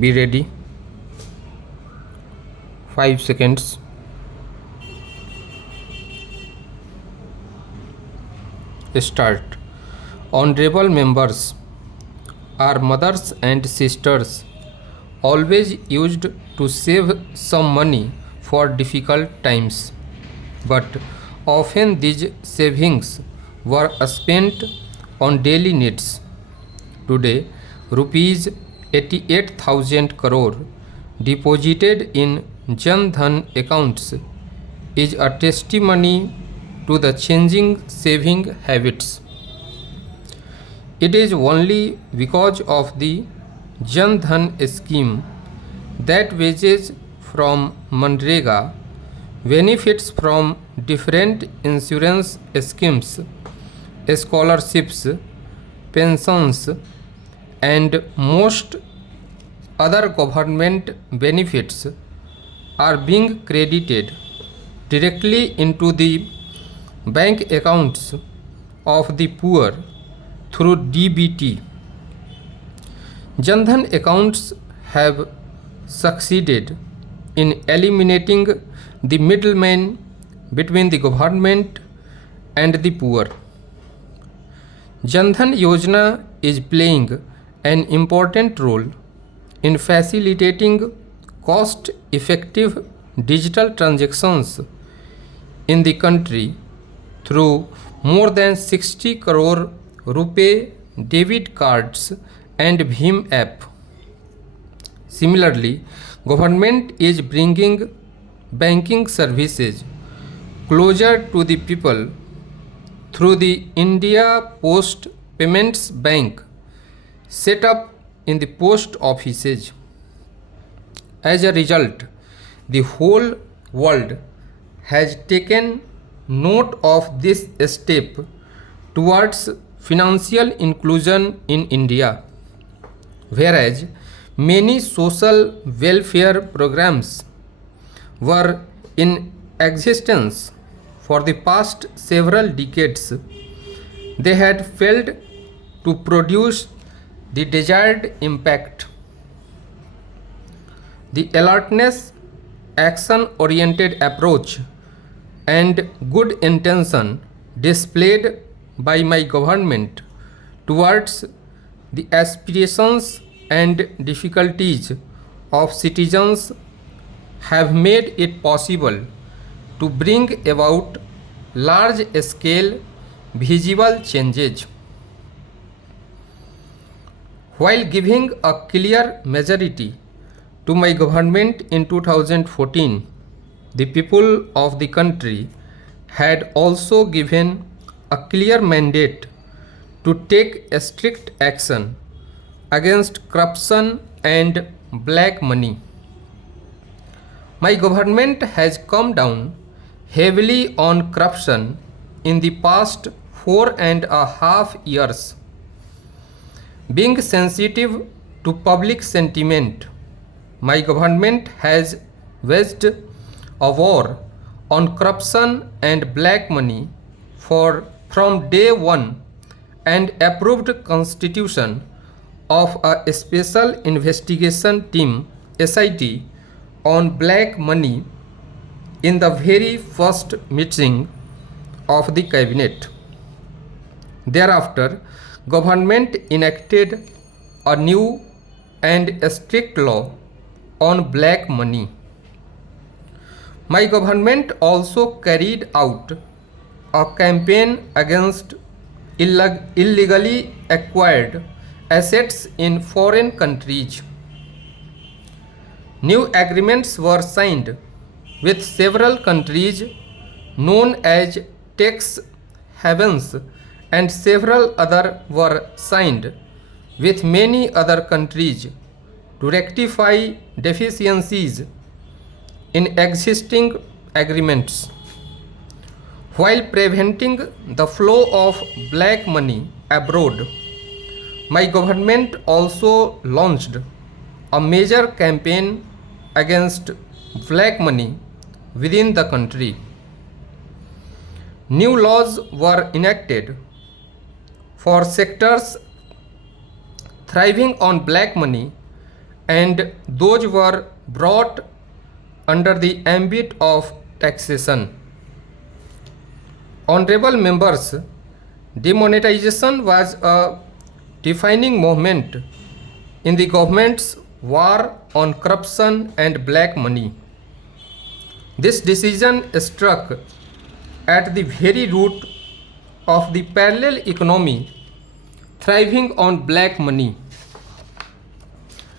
Be ready. 5 seconds. Start. Honorable members, our mothers and sisters always used to save some money for difficult times, but often these savings were spent on daily needs. Today, rupees 88,000 crore deposited in Jan Dhan accounts is a testimony to the changing saving habits. It is only because of the Jan Dhan scheme that wages from Manrega, benefits from different insurance schemes, scholarships, pensions, and most other government benefits are being credited directly into the bank accounts of the poor through DBT. Jan Dhan accounts have succeeded in eliminating the middleman between the government and the poor. Jan Dhan Yojana is playing an important role in facilitating cost-effective digital transactions in the country through more than 60 crore RuPay debit cards and Bhim app. Similarly, government is bringing banking services closer to the people through the India Post Payments Bank set up in the post offices. As a result, the whole world has taken note of this step towards financial inclusion in India, whereas many social welfare programs were in existence for the past several decades. They had failed to produce the desired impact. The alertness, action-oriented approach, and good intention displayed by my government towards the aspirations and difficulties of citizens have made it possible to bring about large-scale visible changes. While giving a clear majority to my government in 2014, the people of the country had also given a clear mandate to take a strict action against corruption and black money. My government has come down heavily on corruption in the past 4.5 years. Being sensitive to public sentiment, my government has waged a war on corruption and black money from day one and approved constitution of a special investigation team SIT on black money in the very first meeting of the cabinet. Thereafter, government enacted a new and strict law on black money. My government also carried out a campaign against illegally acquired assets in foreign countries. New agreements were signed with several countries known as tax havens, and several other were signed with many other countries to rectify deficiencies in existing agreements. While preventing the flow of black money abroad, my government also launched a major campaign against black money within the country. New laws were enacted for sectors thriving on black money and those were brought under the ambit of taxation. Honorable members, demonetization was a defining moment in the government's war on corruption and black money. This decision struck at the very root of the parallel economy thriving on black money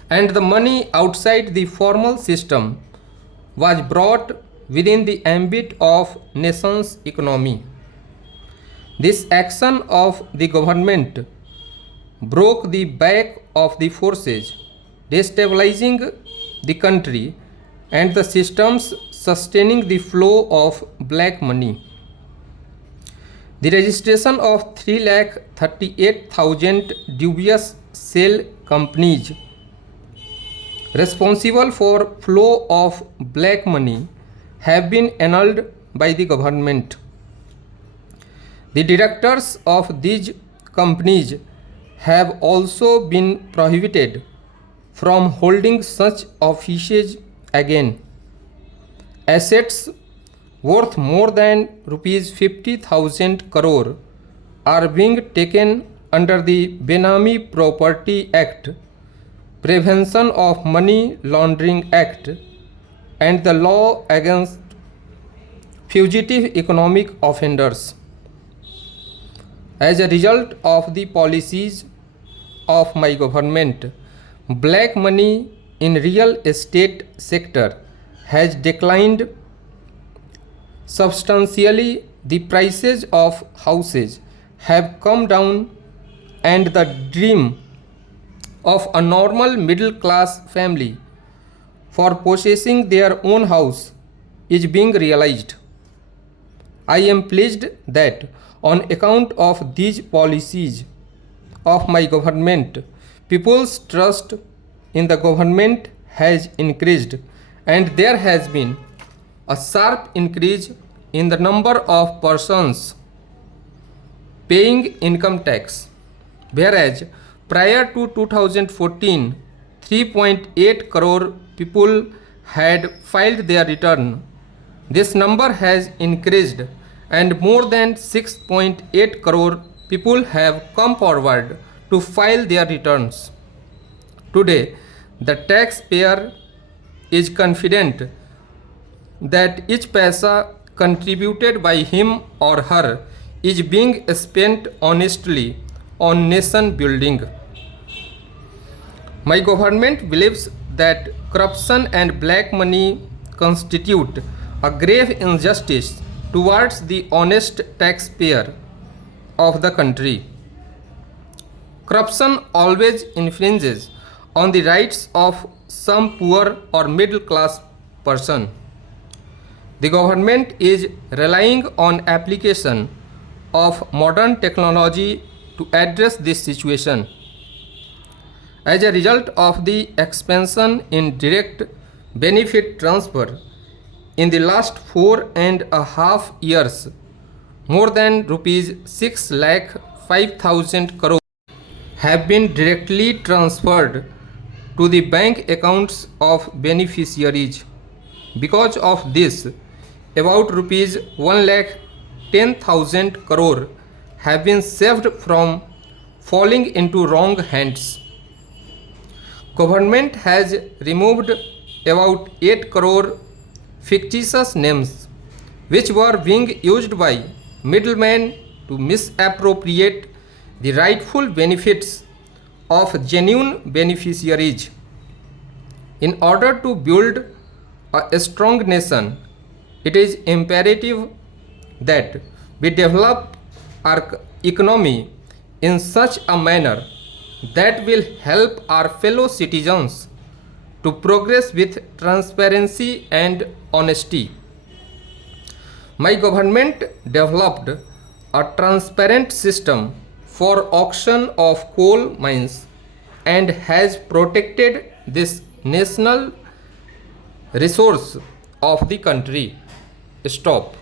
and the money outside the formal system was brought within the ambit of nation's economy. This action of the government broke the back of the forces destabilizing the country and the systems sustaining the flow of black money. The registration of 338,000 dubious shell companies responsible for flow of black money have been annulled by the government. The directors of these companies have also been prohibited from holding such offices again. Assets worth more than rupees 50,000 crore are being taken under the Benami Property Act, Prevention of Money Laundering Act, and the Law Against Fugitive Economic Offenders. As a result of the policies of my government, black money in real estate sector has declined substantially. The prices of houses have come down and the dream of a normal middle class family for possessing their own house is being realized. I am pleased that on account of these policies of my government, people's trust in the government has increased and there has been a sharp increase in the number of persons paying income tax. Whereas prior to 2014, 3.8 crore people had filed their return. This number has increased and more than 6.8 crore people have come forward to file their returns. Today, the taxpayer is confident that each paisa contributed by him or her is being spent honestly on nation building. My government believes that corruption and black money constitute a grave injustice towards the honest taxpayer of the country. Corruption always infringes on the rights of some poor or middle class person. The government is relying on application of modern technology to address this situation. As a result of the expansion in direct benefit transfer in the last 4.5 years, more than rupees 6,05,000 crore have been directly transferred to the bank accounts of beneficiaries. Because of this, about rupees 1,10,000 crore have been saved from falling into wrong hands. Government has removed about 8 crore fictitious names which were being used by middlemen to misappropriate the rightful benefits of genuine beneficiaries. In order to build a strong nation, it is imperative that we develop our economy in such a manner that will help our fellow citizens to progress with transparency and honesty. My government developed a transparent system for auction of coal mines and has protected this national resource of the country. Stop.